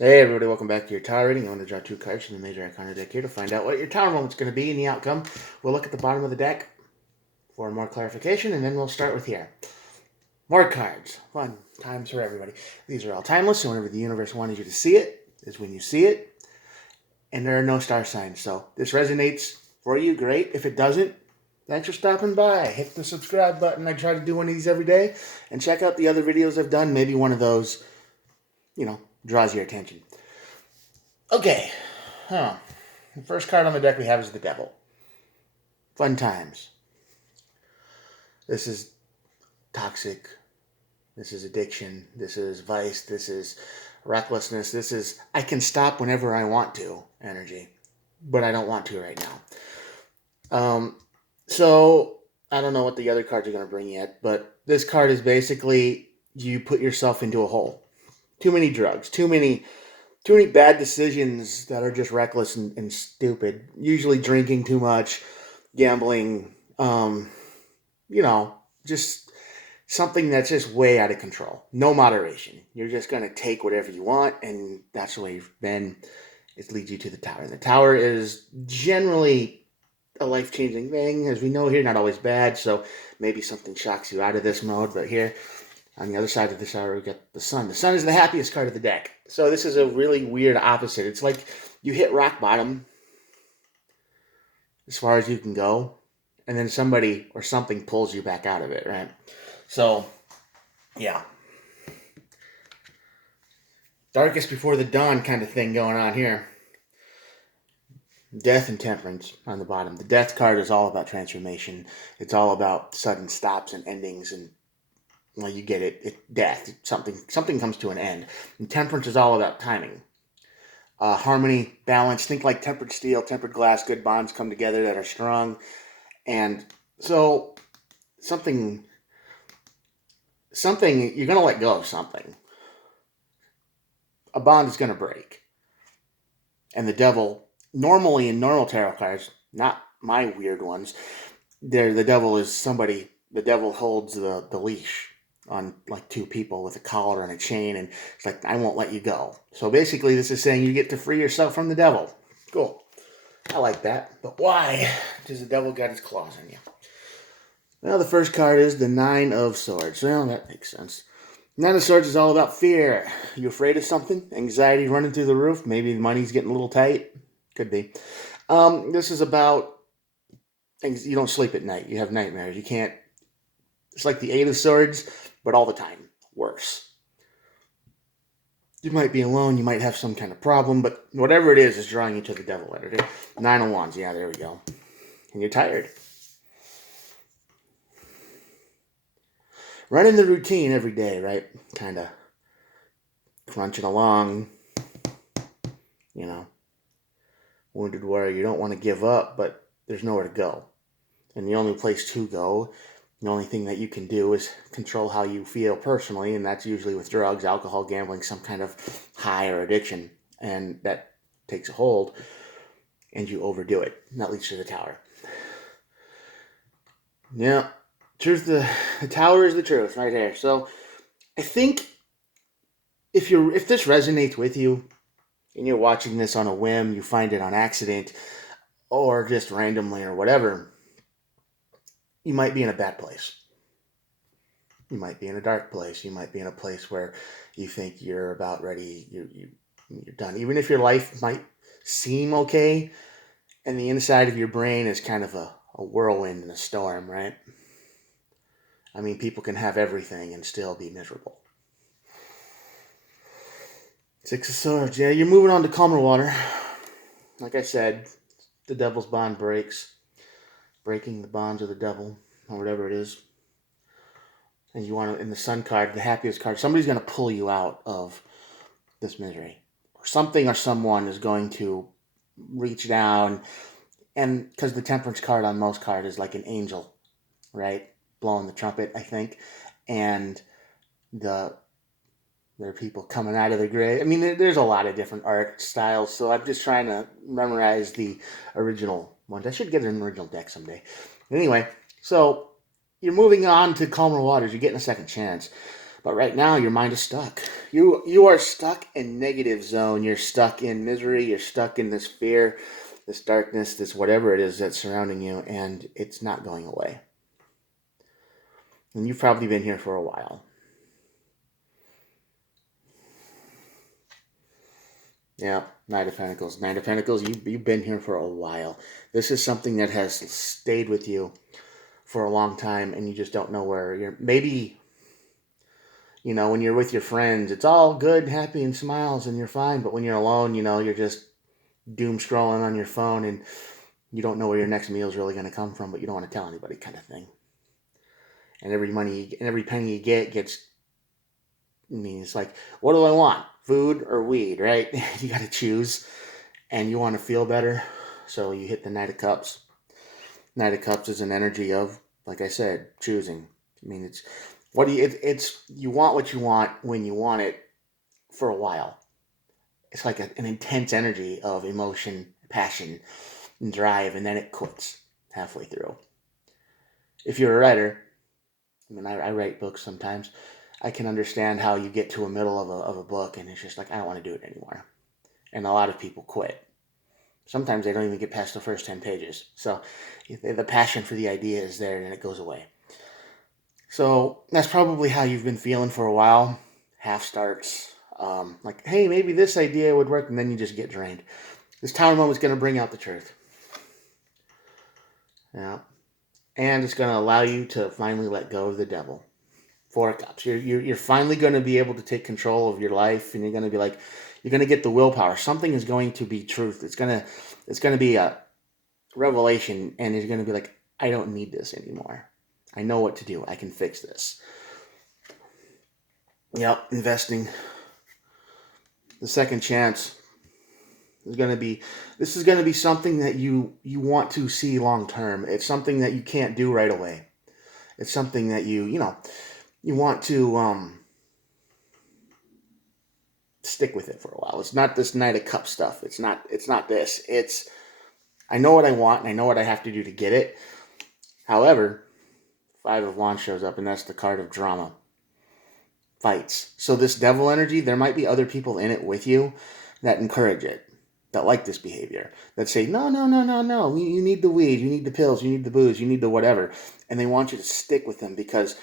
Hey everybody, welcome back to your tower reading. I'm going to draw two cards from the Major Arcana deck here to find out what your tower moment's going to be and the outcome. We'll look at the bottom of the deck for more clarification, and then we'll start with here. More cards. Fun times for everybody. These are all timeless, so whenever the universe wanted you to see it is when you see it. And there are no star signs, so this resonates for you, great. If it doesn't, thanks for stopping by. Hit the subscribe button. I try to do one of these every day. And check out the other videos I've done. Maybe one of those, draws your attention. Okay. The first card on the deck we have is the Devil. Fun times. This is toxic. This is addiction. This is vice. This is recklessness. This is I can stop whenever I want to energy, but I don't want to right now. So I don't know what the other cards are going to bring yet, but this card is basically you put yourself into a hole. Too many drugs. Too many bad decisions that are just reckless and stupid. Usually drinking too much, gambling, just something that's just way out of control. No moderation. You're just going to take whatever you want, and that's the way you've been. It leads you to the tower. And the tower is generally a life-changing thing. As we know here, not always bad, so maybe something shocks you out of this mode, but here on the other side of the tower, we got the Sun. The Sun is the happiest card of the deck. So this is a really weird opposite. It's like you hit rock bottom as far as you can go, and then somebody or something pulls you back out of it, right? So, yeah. Darkest before the dawn kind of thing going on here. Death and Temperance on the bottom. The Death card is all about transformation. It's all about sudden stops and endings and well, you get it. Death. Something comes to an end. And Temperance is all about timing, harmony, balance. Think like tempered steel, tempered glass. Good bonds come together that are strong, and so something you're gonna let go of something. A bond is gonna break, and the Devil normally in normal tarot cards, not my weird ones. The Devil is somebody. The Devil holds the leash on like two people with a collar and a chain, and it's like, I won't let you go. So basically this is saying you get to free yourself from the Devil. Cool. I like that. But why does the Devil got his claws on you? Well, the first card is the Nine of Swords. Well, that makes sense. Nine of Swords is all about fear. You afraid of something? Anxiety running through the roof? Maybe the money's getting a little tight? Could be. This is about things. You don't sleep at night. You have nightmares. You can't. It's like the Eight of Swords, but all the time. Worse. You might be alone. You might have some kind of problem, but whatever it is drawing you to the Devil energy. Nine of Wands. Yeah, there we go. And you're tired. Running the routine every day, right? Kind of crunching along. Wounded warrior. You don't want to give up, but there's nowhere to go. And the only place to go, the only thing that you can do is control how you feel personally, and that's usually with drugs, alcohol, gambling, some kind of high or addiction. And that takes a hold, and you overdo it. And that leads to the tower. Yeah, truth. The tower is the truth right there. So I think if this resonates with you, and you're watching this on a whim, you find it on accident, or just randomly or whatever, you might be in a bad place. You might be in a dark place. You might be in a place where you think you're about ready. You're done. Even if your life might seem okay, and the inside of your brain is kind of a whirlwind and a storm, right? I mean, people can have everything and still be miserable. Six of Swords. Yeah, you're moving on to calmer water. Like I said, the Devil's bond breaks. Breaking the bonds of the Devil, or whatever it is. And you want to, in the Sun card, the happiest card, somebody's going to pull you out of this misery. Or something or someone is going to reach down. And because the Temperance card on most cards is like an angel, right? Blowing the trumpet, I think. And there are people coming out of the grave. I mean, there's a lot of different art styles, so I'm just trying to memorize the original ones. I should get an original deck someday. Anyway, so you're moving on to calmer waters. You're getting a second chance. But right now, your mind is stuck. You are stuck in negative zone. You're stuck in misery. You're stuck in this fear, this darkness, this whatever it is that's surrounding you, and it's not going away. And you've probably been here for a while. Yeah, Knight of Pentacles. Knight of Pentacles, you've been here for a while. This is something that has stayed with you for a long time, and you just don't know where you're. Maybe, when you're with your friends, it's all good, happy, and smiles, and you're fine. But when you're alone, you're just doom scrolling on your phone, and you don't know where your next meal is really going to come from, but you don't want to tell anybody, kind of thing. And every penny you get gets. It's like, what do I want? Food or weed, right? You got to choose, and you want to feel better, so you hit the Knight of Cups. Knight of Cups is an energy of, like I said, choosing. It's you want what you want when you want it for a while. It's like an intense energy of emotion, passion, and drive, and then it quits halfway through. If you're a writer, I write books sometimes. I can understand how you get to a middle of a book and it's just like, I don't want to do it anymore. And a lot of people quit. Sometimes they don't even get past the first 10 pages. So the passion for the idea is there and it goes away. So that's probably how you've been feeling for a while. Half starts. Like, hey, maybe this idea would work, and then you just get drained. This Tower moment is going to bring out the truth. Yeah. And it's going to allow you to finally let go of the devil. 4 of Cups. You're finally going to be able to take control of your life, and you're going to be like, you're going to get the willpower. Something is going to be truth. It's going to be a revelation, and you're going to be like, I don't need this anymore. I know what to do. I can fix this. Yep, investing. The second chance is going to be, this is going to be something that you want to see long term. It's something that you can't do right away. It's something that you want to stick with it for a while. It's not this Knight of Cups stuff. It's not this. It's, I know what I want and I know what I have to do to get it. However, 5 of Wands shows up, and that's the card of drama. Fights. So this devil energy, there might be other people in it with you that encourage it, that like this behavior, that say, no, you need the weed, you need the pills, you need the booze, you need the whatever. And they want you to stick with them because,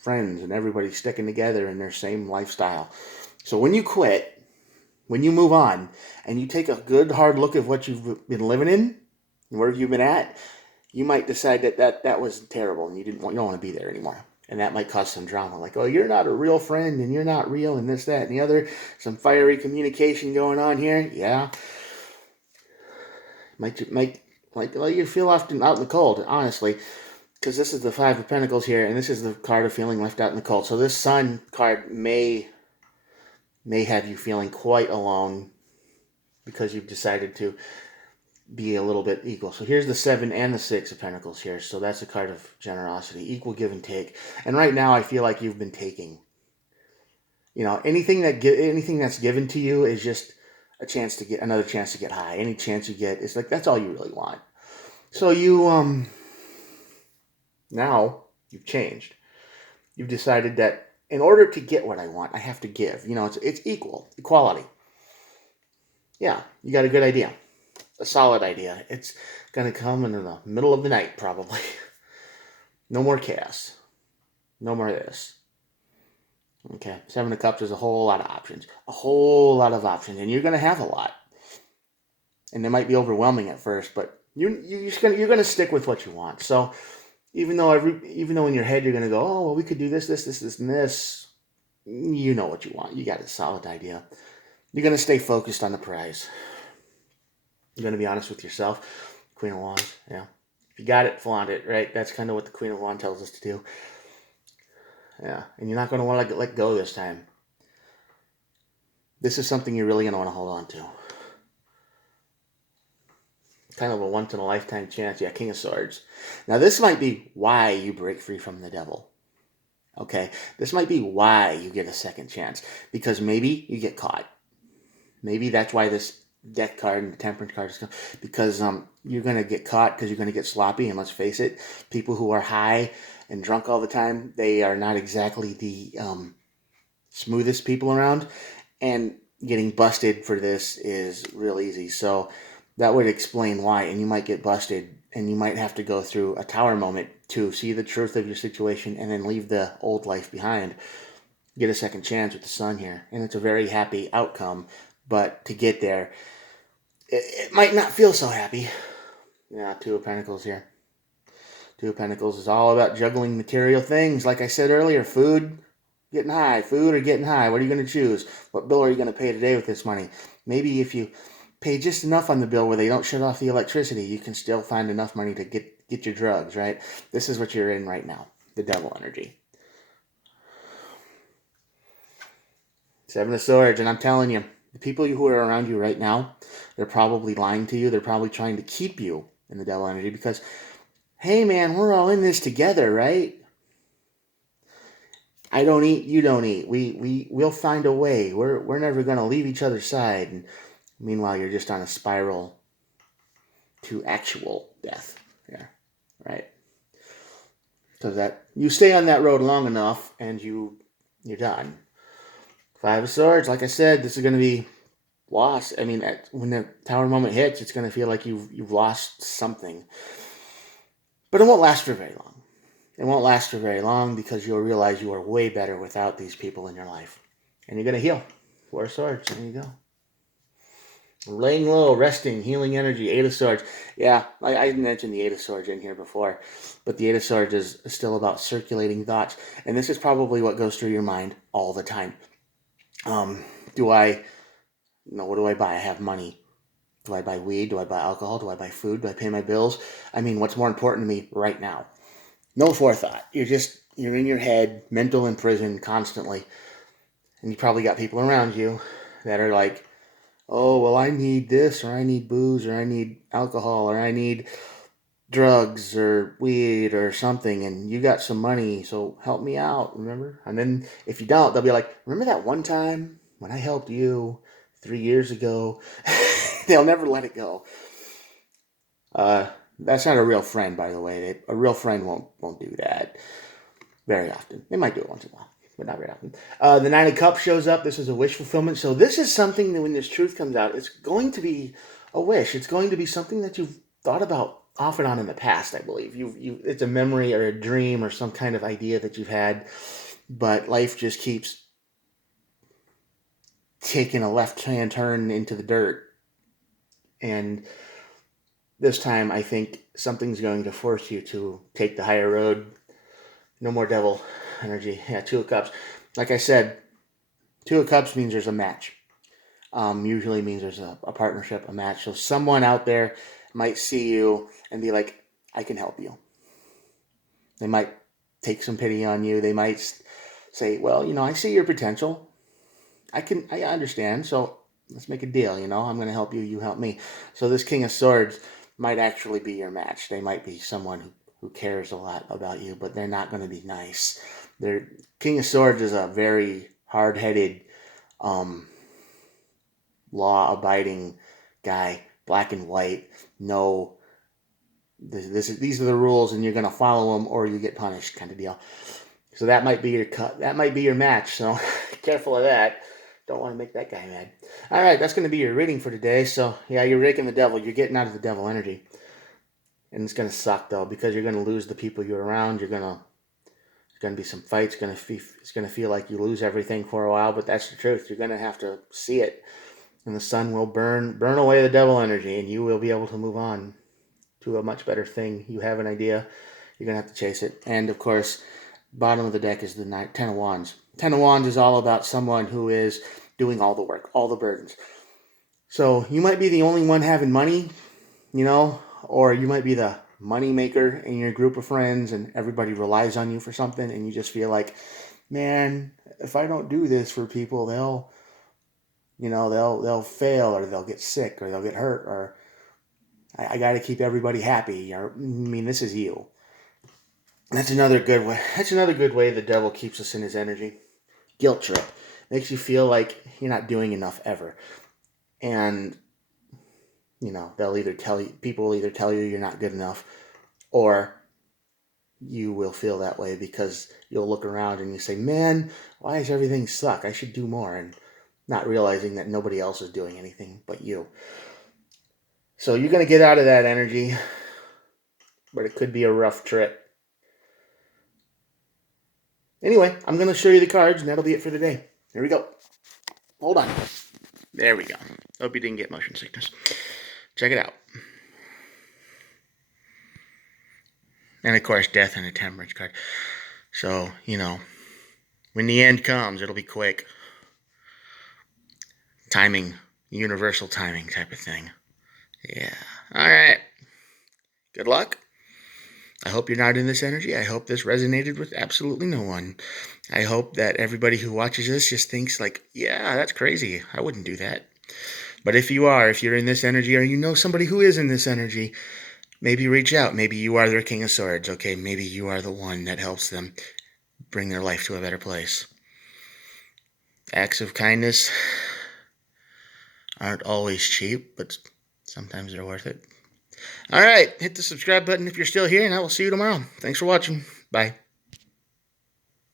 friends and everybody's sticking together in their same lifestyle. So when you quit, when you move on, and you take a good hard look at what you've been living in, and where you've been at, you might decide that was terrible and you don't want to be there anymore. And that might cause some drama, like, oh, you're not a real friend, and you're not real, and this, that, and the other. Some fiery communication going on here. Yeah. Might let you feel out in the cold, honestly, because this is the 5 of Pentacles here, and this is the card of feeling left out in the cold. So this Sun card may have you feeling quite alone because you've decided to be a little bit equal. So here's the 7 and the 6 of Pentacles here. So that's a card of generosity, equal give and take. And right now I feel like you've been taking. Anything that's given to you is just another chance to get high. Any chance you get, it's like that's all you really want. So you now you've changed. You've decided that in order to get what I want, I have to give. It's equality. Yeah, you got a good idea. A solid idea. It's going to come in the middle of the night, probably. No more chaos. No more of this. Okay, 7 of Cups is a whole lot of options. A whole lot of options. And you're going to have a lot. And they might be overwhelming at first, but you're going to stick with what you want. So even though in your head you're going to go, oh, well, we could do this, and this, you know what you want. You got a solid idea. You're going to stay focused on the prize. You're going to be honest with yourself. Queen of Wands, yeah. If you got it, flaunt it, right? That's kind of what the Queen of Wands tells us to do. Yeah, and you're not going to want to let go this time. This is something you're really going to want to hold on to. Kind of a once-in-a-lifetime chance. Yeah, King of Swords. Now, this might be why you break free from the devil. Okay? This might be why you get a second chance. Because maybe you get caught. Maybe that's why this Death card and the Temperance card is coming. Because you're going to get caught because you're going to get sloppy. And let's face it, people who are high and drunk all the time, they are not exactly the smoothest people around. And getting busted for this is real easy. So that would explain why. And you might get busted and you might have to go through a tower moment to see the truth of your situation and then leave the old life behind. Get a second chance with the sun here. And it's a very happy outcome. But to get there, it might not feel so happy. Yeah, Two of Pentacles here. Two of Pentacles is all about juggling material things. Like I said earlier, food, getting high. Food or getting high. What are you going to choose? What bill are you going to pay today with this money? Maybe if you pay just enough on the bill where they don't shut off the electricity, you can still find enough money to get your drugs, right? This is what you're in right now. The devil energy. Seven of Swords, and I'm telling you, the people who are around you right now, they're probably lying to you. They're probably trying to keep you in the devil energy because, hey man, we're all in this together, right? I don't eat, you don't eat. We'll find a way. We're never gonna leave each other's side. And meanwhile, you're just on a spiral to actual death. Yeah, right. Because that you stay on that road long enough, and you're done. Five of Swords. Like I said, this is gonna be loss. I mean, when the tower moment hits, it's gonna feel like you've lost something. But it won't last for very long. It won't last for very long because you'll realize you are way better without these people in your life. And you're going to heal. Four of Swords. There you go. Laying low, resting, healing energy. Eight of Swords. Yeah, I mentioned the Eight of Swords in here before. But the Eight of Swords is still about circulating thoughts. And this is probably what goes through your mind all the time. What do I buy? I have money. Do I buy weed? Do I buy alcohol? Do I buy food? Do I pay my bills? I mean, what's more important to me right now? No forethought. You're in your head, mental in prison constantly. And you probably got people around you that are like, oh, well, I need this, or I need booze, or I need alcohol, or I need drugs, or weed, or something. And you got some money, so help me out, remember? And then if you don't, they'll be like, remember that one time when I helped you 3 years ago? They'll never let it go. That's not a real friend, by the way. A real friend won't do that very often. They might do it once in a while, but not very often. The Nine of Cups shows up. This is a wish fulfillment. So this is something that when this truth comes out, it's going to be a wish. It's going to be something that you've thought about off and on in the past, I believe. It's a memory or a dream or some kind of idea that you've had, but life just keeps taking a left-hand turn into the dirt. And this time, I think something's going to force you to take the higher road. No more devil energy. Yeah, Two of Cups. Like I said, Two of Cups means there's a match. Usually means there's a partnership, a match. So someone out there might see you and be like, I can help you. They might take some pity on you. They might say, well, I see your potential. I understand. So let's make a deal. I'm going to help you. You help me. So this King of Swords might actually be your match. They might be someone who cares a lot about you, but they're not going to be nice. King of Swords is a very hard-headed, law-abiding guy, black and white. No, these are the rules, and you're going to follow them, or you get punished, kind of deal. So that might be your cut. That might be your match. So careful of that. Don't want to make that guy mad. All right, that's going to be your reading for today. So yeah, you're raking the devil. You're getting out of the devil energy. And it's going to suck, though, because you're going to lose the people you're around. There's going to be some fights. It's going to feel like you lose everything for a while, but that's the truth. You're going to have to see it. And the sun will burn away the devil energy, and you will be able to move on to a much better thing. You have an idea. You're going to have to chase it. And, of course, bottom of the deck is the Ten of Wands. Ten of Wands is all about someone who is doing all the work, all the burdens. So you might be the only one having money, or you might be the money maker in your group of friends and everybody relies on you for something, and you just feel like, man, if I don't do this for people, they'll fail, or they'll get sick, or they'll get hurt, or I got to keep everybody happy. This is you. That's another good way. That's another good way the devil keeps us in his energy. Guilt trip. Makes you feel like you're not doing enough ever. And, people will either tell you you're not good enough, or you will feel that way, because you'll look around and you say, man, why does everything suck? I should do more. And not realizing that nobody else is doing anything but you. So you're going to get out of that energy, but it could be a rough trip. Anyway, I'm going to show you the cards, and that'll be it for the day. Here we go. Hold on. There we go. Hope you didn't get motion sickness. Check it out. And of course, death and a temperance card. So, when the end comes, it'll be quick. Timing, universal timing type of thing. Yeah. All right. Good luck. I hope you're not in this energy. I hope this resonated with absolutely no one. I hope that everybody who watches this just thinks like, yeah, that's crazy. I wouldn't do that. But if you're in this energy, or you know somebody who is in this energy, maybe reach out. Maybe you are their King of Swords, okay? Maybe you are the one that helps them bring their life to a better place. Acts of kindness aren't always cheap, but sometimes they're worth it. All right, hit the subscribe button if you're still here, and I will see you tomorrow. Thanks for watching. Bye.